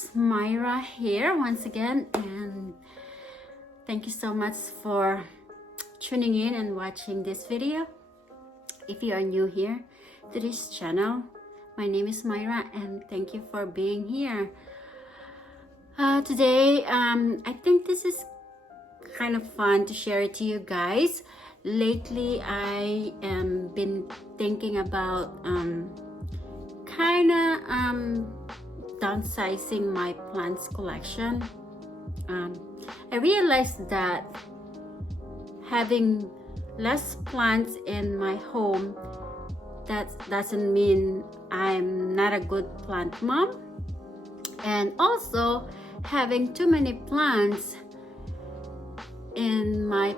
guys, Myra here once again, and thank you so much for tuning in and watching this video. If you are new here to this channel, my name is Myra and thank you for being here. Today, I think this is kind of fun to share it to you guys. Lately, I am been thinking about downsizing my plants collection. I realized that having less plants in my home, that doesn't mean I'm not a good plant mom, and also having too many plants in my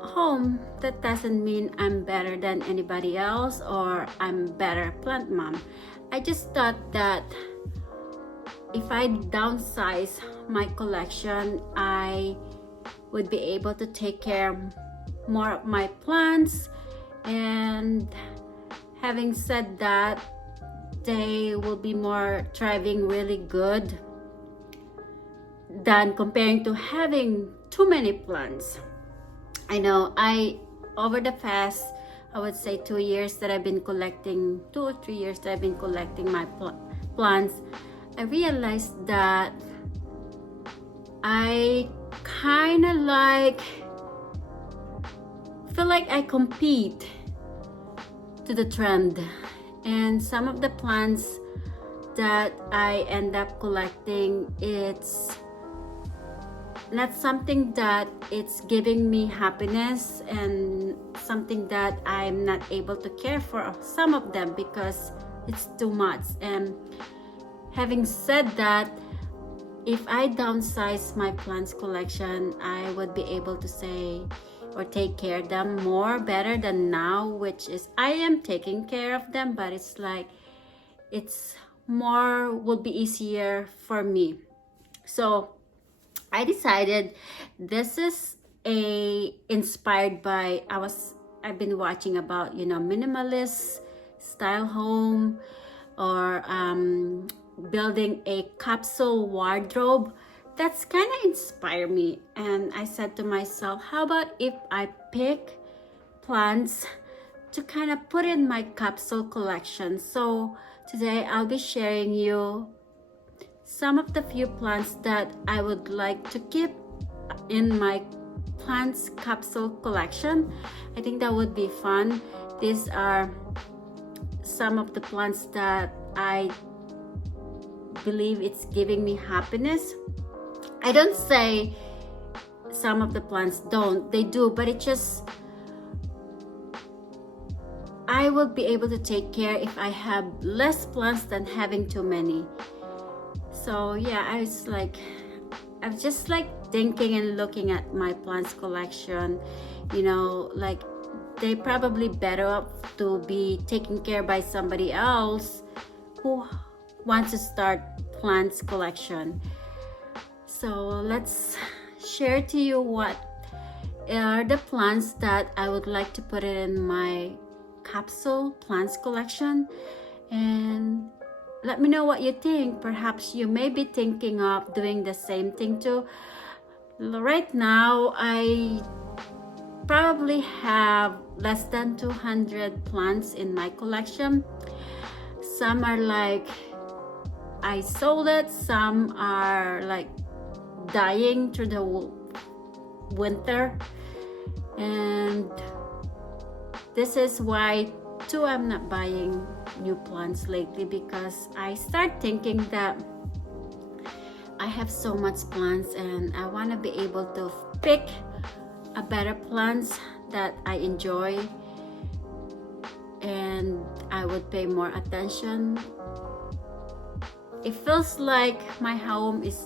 home, that doesn't mean I'm better than anybody else or I'm better plant mom. I just thought that if I downsize my collection, I would be able to take care more of my plants, and having said that, they will be more thriving really good than comparing to having too many plants. I know over the past, I would say 2 years that I've been collecting, 2 or 3 years that I've been collecting my plants, I realized that I kind of feel like I compete to the trend, and some of the plants that I end up collecting, it's not something that it's giving me happiness, and something that I'm not able to care for some of them because it's too much. And having said that, if I downsize my plants collection, I would be able to say or take care of them more better than now, which is I am taking care of them, but it's like it's more will be easier for me. So I decided this is inspired by I've been watching about minimalist style home, or building a capsule wardrobe. That's kind of inspired me, and I said to myself, how about if I pick plants to kind of put in my capsule collection. So today I'll be sharing you some of the few plants that I would like to keep in my plants capsule collection. I think that would be fun. These are some of the plants that I believe it's giving me happiness. I don't say some of the plants don't, they do, but it just, I will be able to take care if I have less plants than having too many. So yeah, I was just thinking and looking at my plants collection, like they probably better up to be taken care by somebody else who wants to start plants collection. So let's share to you what are the plants that I would like to put in my capsule plants collection, and let me know what you think. Perhaps you may be thinking of doing the same thing too. Right now, I probably have less than 200 plants in my collection. Some are I sold it, some are dying through the winter, and this is why too I'm not buying new plants lately, because I start thinking that I have so much plants and I want to be able to pick a better plants that I enjoy, and I would pay more attention. It feels like my home is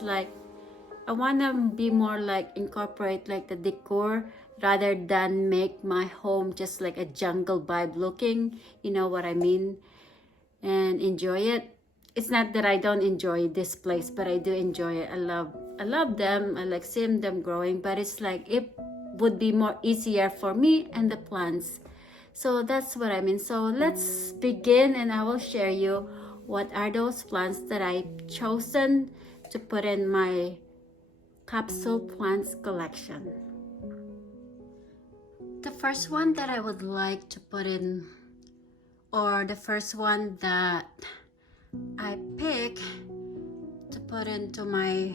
I want to be more incorporate the decor rather than make my home just like a jungle vibe looking, you know what I mean, and enjoy it. It's not that I don't enjoy this place, but I do enjoy it. I love them. I like seeing them growing, but it's it would be more easier for me and the plants. So that's what I mean. So let's begin, and I will share you what are those plants that I've chosen to put in my capsule plants collection. The first one that I would like to put in, or the first one that I pick to put into my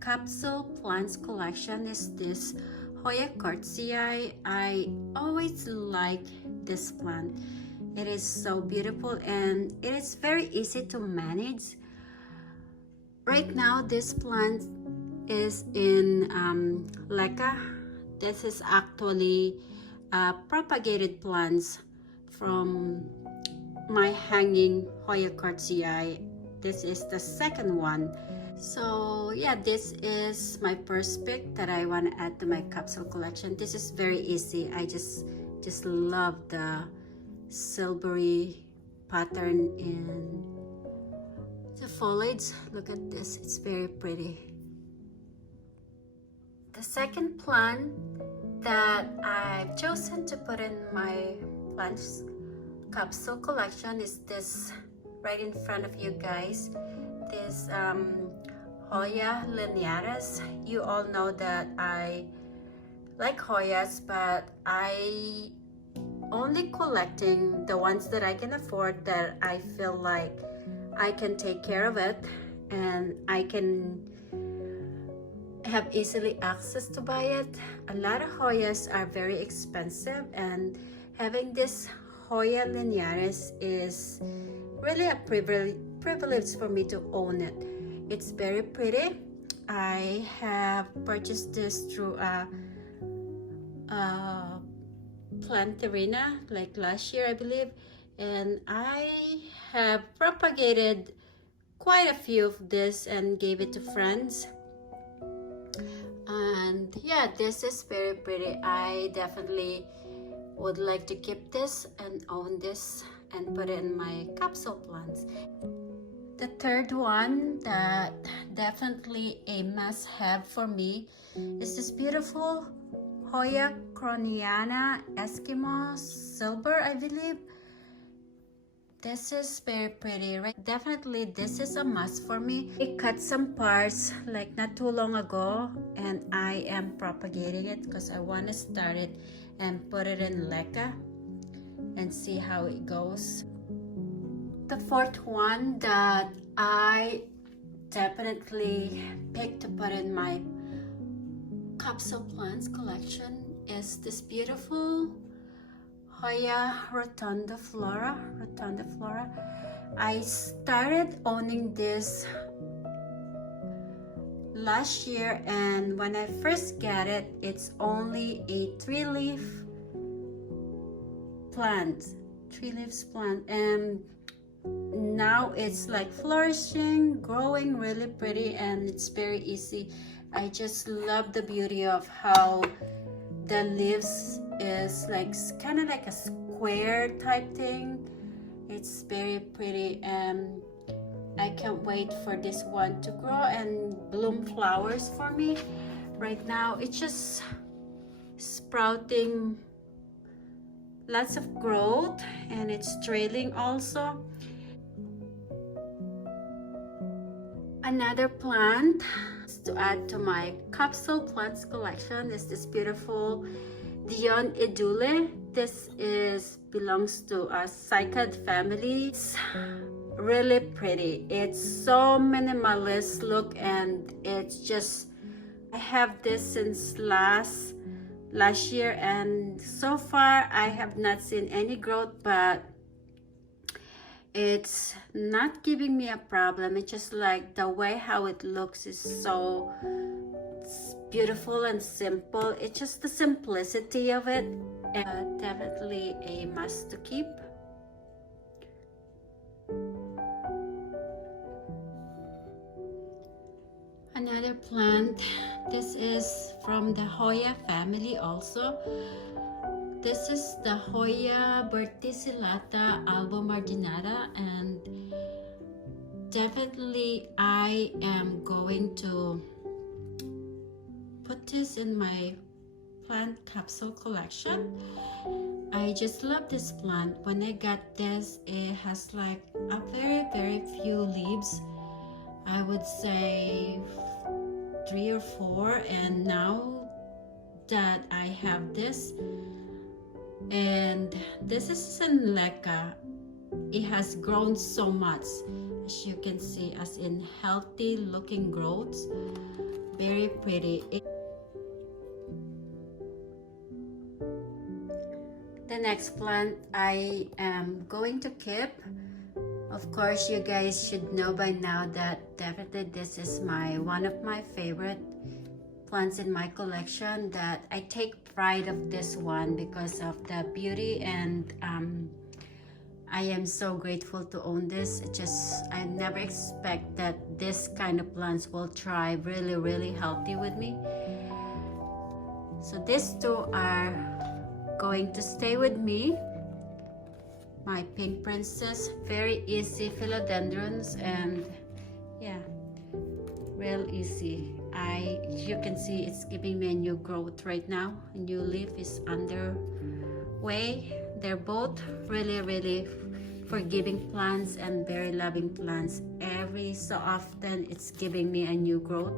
capsule plants collection is this Hoya cartierii. I always like this plant. It is so beautiful and it is very easy to manage. Right now this plant is in leca. This is actually propagated plants from my hanging Hoya cartierii. This is the second one. So yeah, this is my first pick that I want to add to my capsule collection. This is very easy. I just love the silvery pattern in the foliage. Look at this, it's very pretty. The second plant that I've chosen to put in my plants capsule collection is this right in front of you guys. This Hoya linearis. You all know that I like Hoyas, but I only collecting the ones that I can afford, that I feel like I can take care of it and I can have easily access to buy it. A lot of Hoyas are very expensive, and having this Hoya linearis is really a privilege for me to own it. It's very pretty. I have purchased this through a Plantarina like last year, I believe, and I have propagated quite a few of this and gave it to friends. And yeah, this is very pretty. I definitely would like to keep this and own this and put it in my capsule plants. The third one that definitely a must-have for me is this beautiful Hoya croniana eskimos silver, I believe. This is very pretty, right? Definitely this is a must for me. I cut some parts like not too long ago, and I am propagating it because I want to start it and put it in leca and see how it goes. The fourth one that I definitely picked to put in my capsule plants collection is this beautiful Hoya rotunda flora. I started owning this last year, and when I first got it, it's only a three leaves plant, and now it's like flourishing, growing really pretty, and it's very easy. I just love the beauty of how the leaves is like kind of like a square type thing. It's very pretty, and I can't wait for this one to grow and bloom flowers for me. Right now it's just sprouting lots of growth, and it's trailing also. Another plant to add to my capsule plants collection is this beautiful Dion edule. This belongs to a cycad family. It's really pretty. It's so minimalist look, and it's just, I have this since last year, and so far I have not seen any growth, but it's not giving me a problem. It's just like the way how it looks is so beautiful and simple. It's just the simplicity of it, and definitely a must to keep. Another plant, this is from the Hoya family also. This is the Hoya verticillata alba marginata, and definitely I am going to put this in my plant capsule collection. I just love this plant. When I got this, it has like a very few leaves, I would say 3 or 4, and now that I have this, and this is Senleca, it has grown so much, as you can see, as in healthy looking growths, very pretty. The next plant I am going to keep, of course you guys should know by now that definitely this is one of my favorite plants in my collection, that I take pride of this one because of the beauty, and I am so grateful to own this. I never expect that this kind of plants will thrive really healthy with me. So these two are going to stay with me. My pink princess, very easy philodendrons, and yeah, real easy. You can see it's giving me a new growth right now. A new leaf is underway. They're both really forgiving plants and very loving plants. Every so often it's giving me a new growth.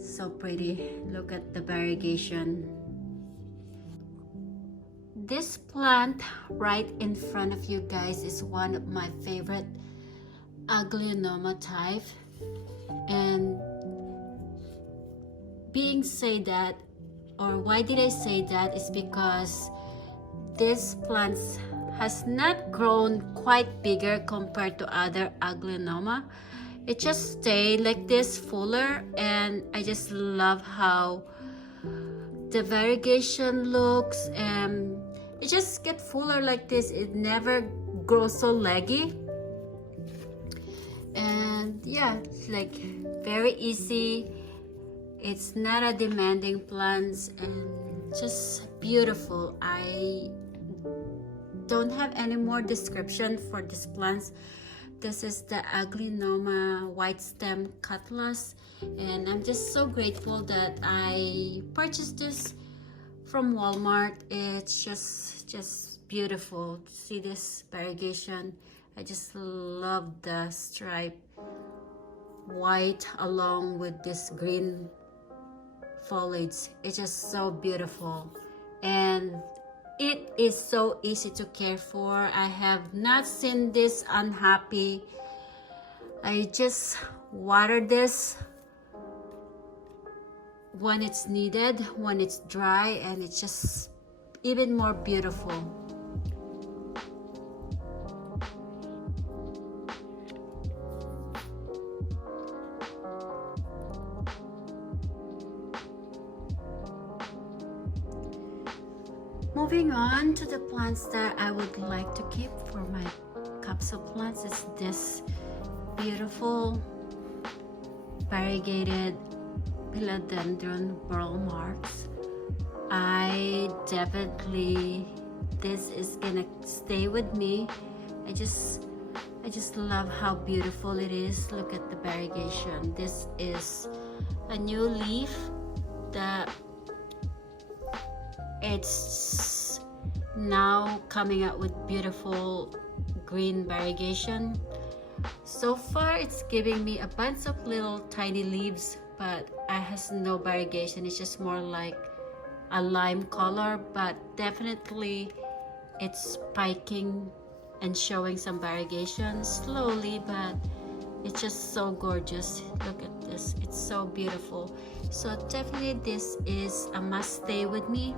So pretty. Look at the variegation. This plant right in front of you guys is one of my favorite Aglaonoma type, and why did I say that is because this plant has not grown quite bigger compared to other Aglaonoma. It just stayed like this, fuller, and I just love how the variegation looks, and it just get fuller like this. It never grows so leggy, and yeah, it's like very easy. It's not a demanding plant, and just beautiful. I don't have any more description for this plant. This is the Aglaonoma white stem cutlass, and I'm just so grateful that I purchased this from Walmart. It's just beautiful. See this variegation? I just love the stripe white along with this green foliage. It's just so beautiful, and it is so easy to care for. I have not seen this unhappy. I just water this when it's needed, when it's dry, and it's just even more beautiful. Moving on to the plants that I would like to keep for my capsule plants is this beautiful variegated Philodendron burl marks. This is gonna stay with me. I just love how beautiful it is. Look at the variegation. This is a new leaf that it's now coming out with beautiful green variegation. So far it's giving me a bunch of little tiny leaves, but it has no variegation. It's just more like a lime color, but definitely it's spiking and showing some variegation slowly, but it's just so gorgeous. Look at this, it's so beautiful. So definitely this is a must stay with me,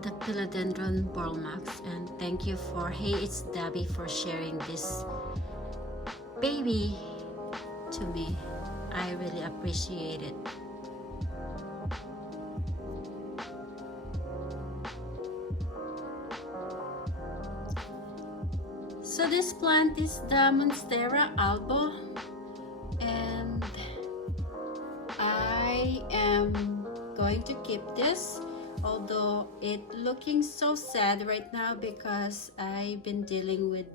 the Philodendron Burlmax. And thank you for Hey It's Debbie for sharing this baby to me. I really appreciate it. So this plant is the Monstera Alba, and I am going to keep this, although it looking so sad right now because I've been dealing with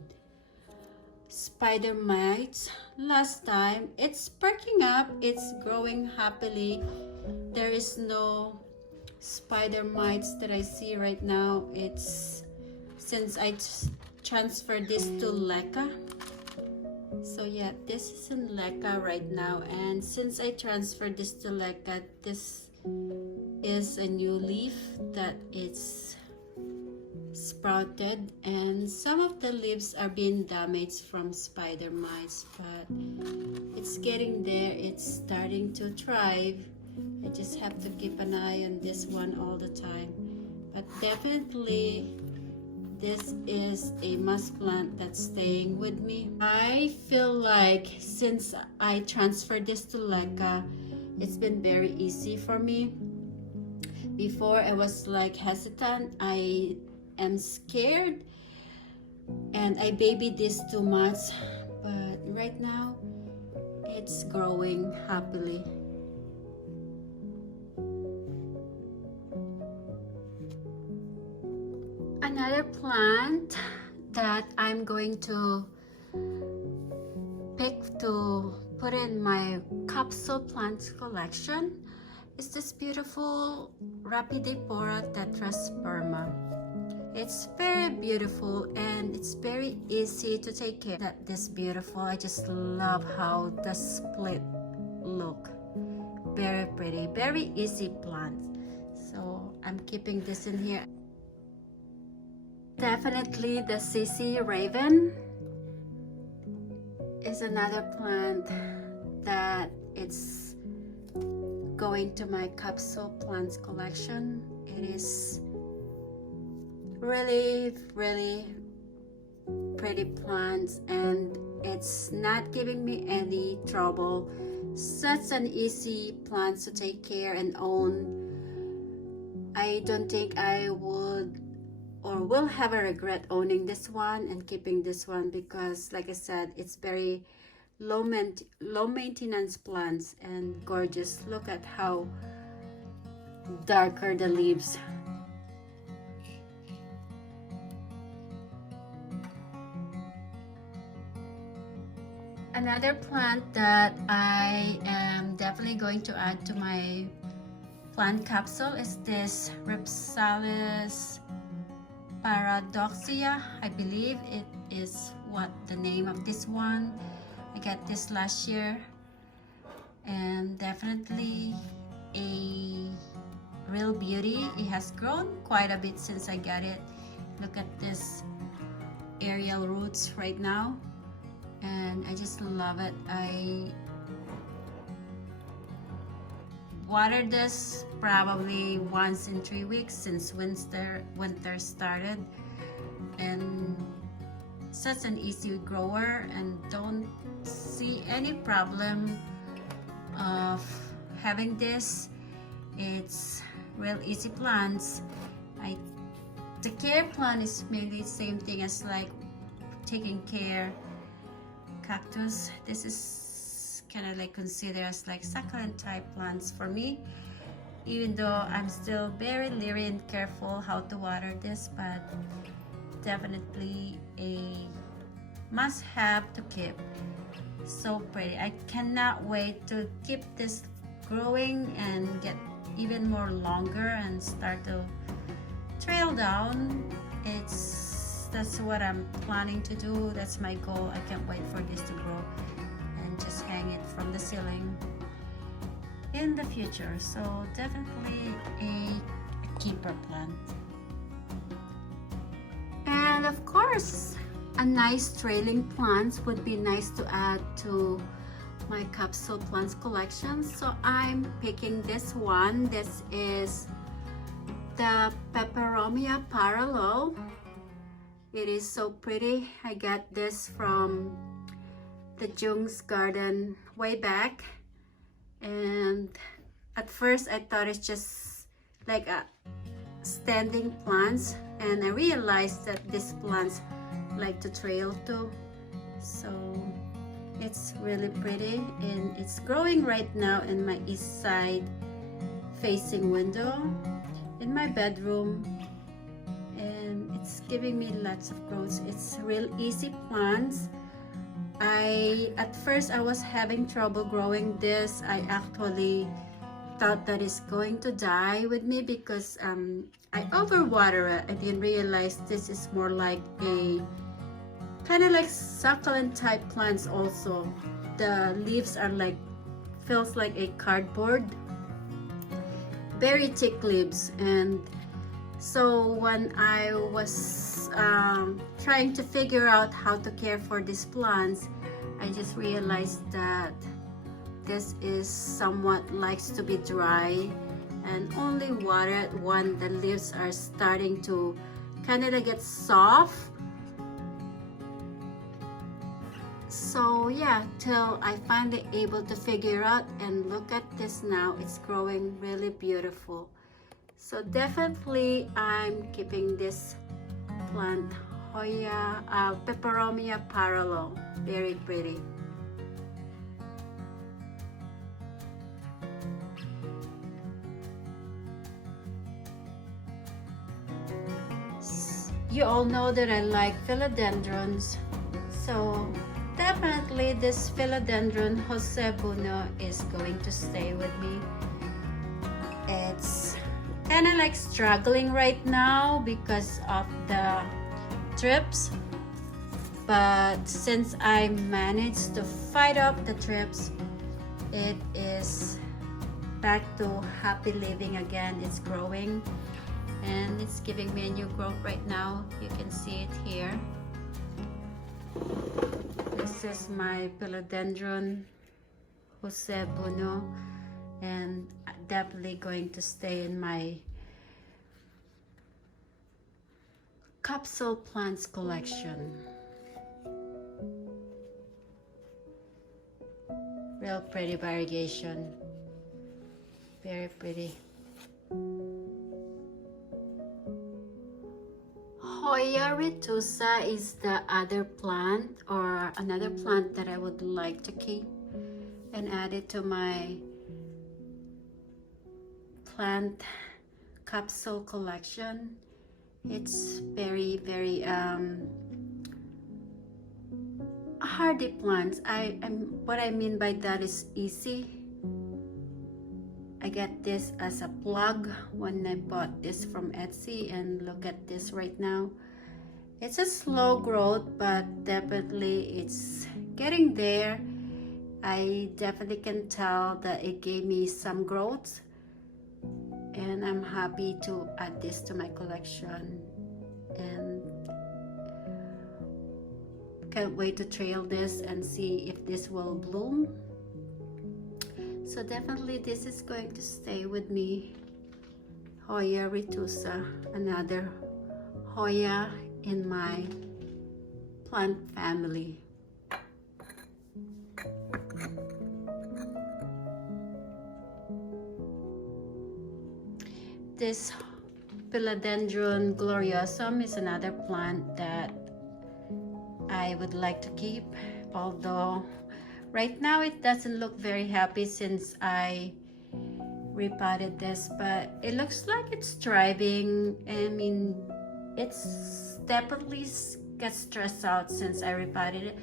spider mites. Last time it's perking up, it's growing happily. There is no spider mites that I see right now. It's since I transfer this to leca. So yeah, this is in leca right now, and since I transferred this to leca, this is a new leaf that it's sprouted, and some of the leaves are being damaged from spider mites, but it's getting there. It's starting to thrive. I just have to keep an eye on this one all the time, but definitely this is a must plant that's staying with me. I feel like since I transferred this to leca, it's been very easy for me. Before I was like hesitant, I am scared, and I babied this too much, but right now it's growing happily. Another plant that I'm going to pick to put in my capsule plants collection is this beautiful Rapidipora tetras burma. It's very beautiful and it's very easy to take care of. This beautiful. I just love how the split look. Very pretty, very easy plant. So I'm keeping this in here. Definitely the CC Raven is another plant that it's going to my capsule plants collection. It is really pretty plants, and it's not giving me any trouble. Such an easy plant to take care and own. I don't think I would or will have a regret owning this one and keeping this one, because like I said, it's very low maintenance plants and gorgeous. Look at how darker the leaves. Another plant that I am definitely going to add to my plant capsule is this Ripsalis paradoxia. I believe it is what the name of this one. I got this last year, and definitely a real beauty. It has grown quite a bit since I got it. Look at this aerial roots right now, and I just love it. I water this probably once in 3 weeks since winter started, and such an easy grower, and don't see any problem of having this. It's real easy plants. The care plan is mainly the same thing as like taking care cactus. This is kind of like considered as like succulent type plants for me, even though I'm still very leery and careful how to water this, but definitely a must have to keep. So pretty. I cannot wait to keep this growing and get even more longer and start to trail down. That's what I'm planning to do. That's my goal. I can't wait for this to grow and just hang it from the ceiling in the future. So definitely a keeper plant. And of course, a nice trailing plants would be nice to add to my capsule plants collection. So I'm picking this one. This is the peperomia parallel. It is so pretty. I got this from the Jung's garden way back, and at first I thought it's just like a standing plants, and I realized that these plants like to trail too. So it's really pretty, and it's growing right now in my east side facing window in my bedroom, and it's giving me lots of growth. It's real easy plants. At first I was having trouble growing this. I actually thought that it's going to die with me because I overwater it. I didn't realize this is more like a kind of like succulent type plants also. The leaves are like, feels like a cardboard, very thick leaves. And so when I was trying to figure out how to care for these plants, I just realized that this is somewhat likes to be dry and only watered when the leaves are starting to kind of get soft. So yeah, till I finally able to figure out, and look at this now, it's growing really beautiful. So definitely I'm keeping this plant, Hoya, peperomia parallel, very pretty. You all know that I like philodendrons, so definitely this philodendron josebuno is going to stay with me. It's kind of like struggling right now because of the trips, but since I managed to fight off the trips, it is back to happy living again. It's growing and it's giving me a new growth right now. You can see it here. This is my Philodendron josebuno, and definitely going to stay in my capsule plants collection. Real pretty variegation, very pretty. Hoya ritusa is the other plant, or another plant that I would like to keep and add it to my plant capsule collection. It's very hardy plants. What I mean by that is easy. I get this as a plug when I bought this from Etsy, and look at this right now. It's a slow growth, but definitely it's getting there. I definitely can tell that it gave me some growth, and I'm happy to add this to my collection, and can't wait to trail this and see if this will bloom. So definitely this is going to stay with me. Hoya ritusa, another Hoya in my plant family. This Philodendron gloriosum is another plant that I would like to keep, although right now it doesn't look very happy since I repotted this, but it looks like it's thriving. I mean, it's definitely gets stressed out since I repotted it,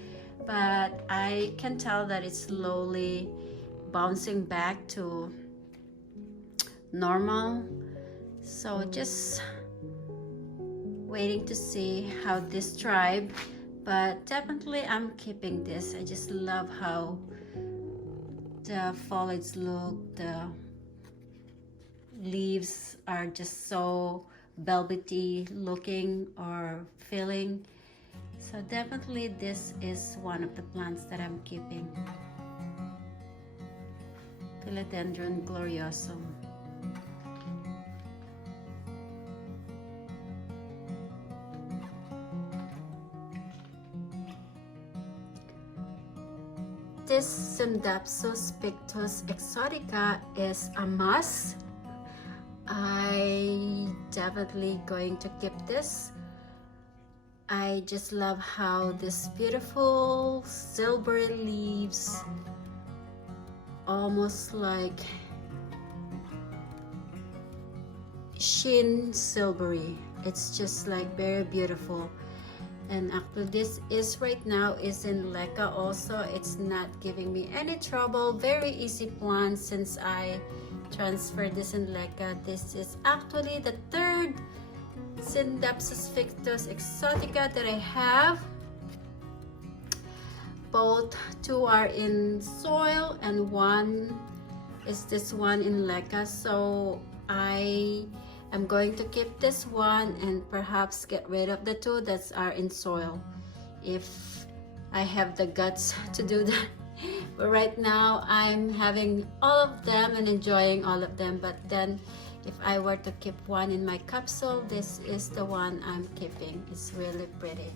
but I can tell that it's slowly bouncing back to normal. So just waiting to see how this thrives. But definitely I'm keeping this. I just love how the foliage look. The leaves are just so velvety looking or feeling. So definitely this is one of the plants that I'm keeping. Philodendron gloriosum. This Syngonium pictus exotica is a must. I definitely going to keep this. I just love how this beautiful silvery leaves, almost like sheen silvery. It's just like very beautiful. And after this is right now is in leca also. It's not giving me any trouble. Very easy plant since I transferred this in leca. This is actually the third Syngonium pictus exotica that I have. both two are in soil and one is this one in leca. So I am going to keep this one and perhaps get rid of the two that are in soil if I have the guts to do that. But right now I'm having all of them and enjoying all of them. But then if I were to keep one in my capsule, this is the one I'm keeping. It's really pretty.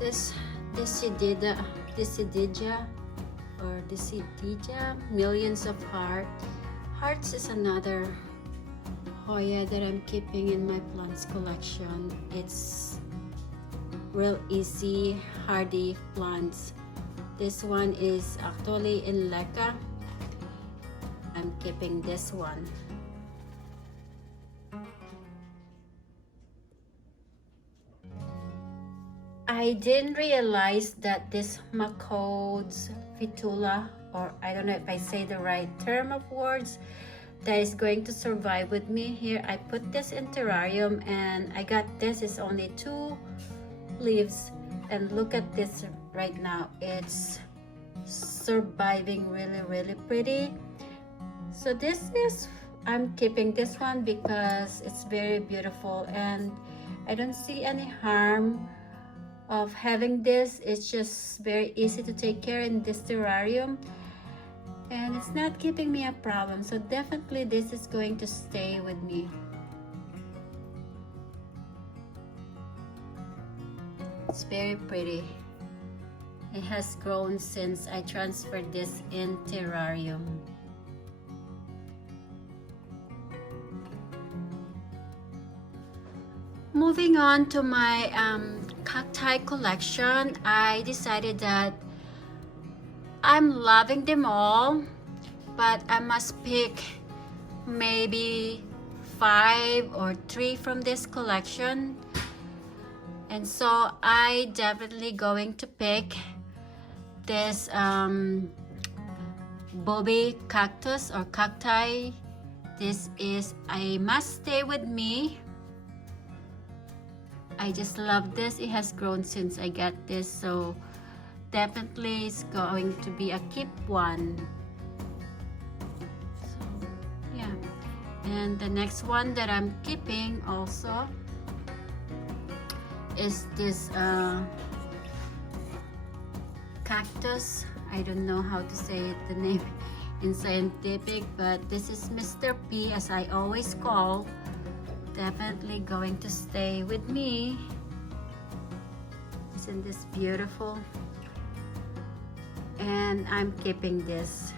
This Dicidija, millions of hearts is another Hoya that I'm keeping in my plants collection. It's real easy, hardy plants. This one is actually in leca. I'm keeping this one. I didn't realize that this McCools Fitula, or I don't know if I say the right term of words, that is going to survive with me. Here I put this in terrarium and I got this. It's only 2 leaves and look at this right now. It's surviving really pretty. So this is, I'm keeping this one because it's very beautiful and I don't see any harm of having this. It's just very easy to take care in this terrarium and it's not giving me a problem. So definitely this is going to stay with me. It's very pretty. It has grown since I transferred this in terrarium. Moving on to my cacti collection, I decided that I'm loving them all, but I must pick maybe 5 or 3 from this collection. And so I definitely going to pick this Bobby cactus or cacti. This is a must stay with me. I just love this. It has grown since I got this, so definitely it's going to be a keep one. So yeah, and the next one that I'm keeping also is this cactus. I don't know how to say it, the name in scientific, but this is Mr. P, as I always call. Definitely going to stay with me. Isn't this beautiful? And I'm keeping this.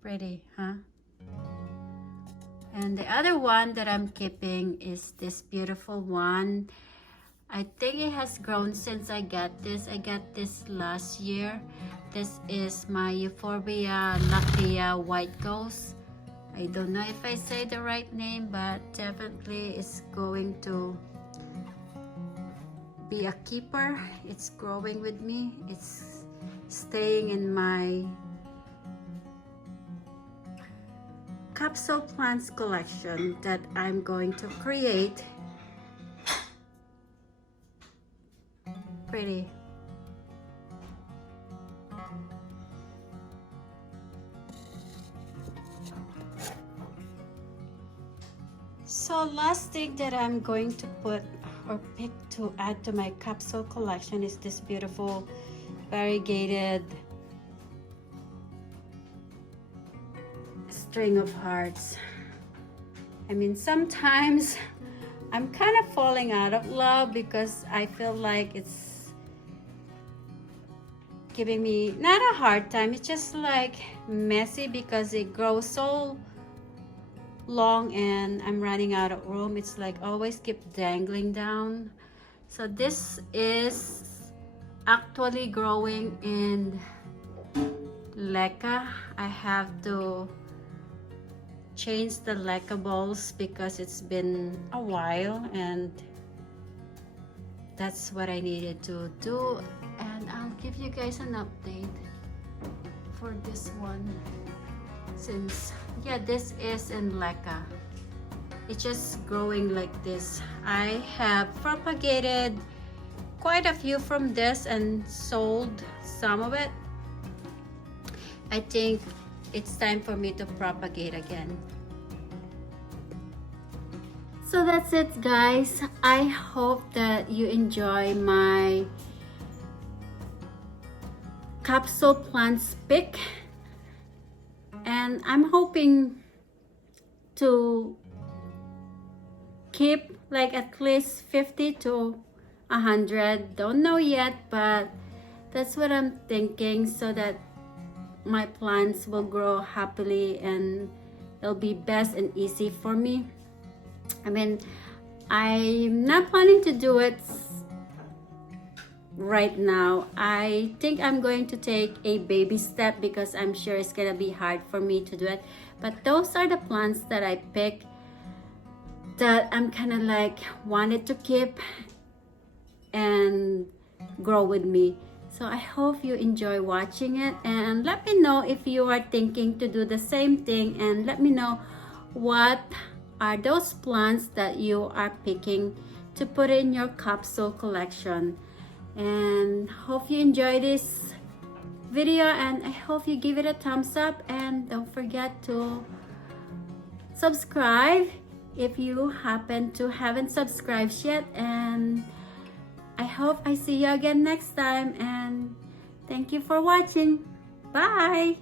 Pretty, huh? And the other one that I'm keeping is this beautiful one. I think it has grown since I got this. I got this last year. This is my Euphorbia lactea white ghost. I don't know if I say the right name, but definitely it's going to be a keeper. It's growing with me. It's staying in my capsule plants collection that I'm going to create. Pretty. So last thing that I'm going to put or pick to add to my capsule collection is this beautiful variegated string of hearts. I mean, sometimes I'm kind of falling out of love because I feel like it's giving me not a hard time, it's just like messy because it grows so long and I'm running out of room. It's like always keep dangling down. So this is actually growing in leca. I have to change the leca balls because it's been a while and that's what I needed to do. And I'll give you guys an update for this one, since yeah, this is in leca. It's just growing like this. I have propagated quite a few from this and sold some of it. I think it's time for me to propagate again. So that's it, guys. I hope that you enjoy my capsule plants pick, and I'm hoping to keep like at least 50 to 100. Don't know yet, but that's what I'm thinking, so that my plants will grow happily and it'll be best and easy for me. I mean, I'm not planning to do it right now. I think I'm going to take a baby step because I'm sure it's gonna be hard for me to do it. But those are the plants that I pick that I'm kind of like wanted to keep and grow with me. So I hope you enjoy watching it, and let me know if you are thinking to do the same thing, and let me know what are those plants that you are picking to put in your capsule collection. And hope you enjoy this video, and I hope you give it a thumbs up, and don't forget to subscribe if you happen to haven't subscribed yet. And I hope I see you again next time, and thank you for watching. Bye.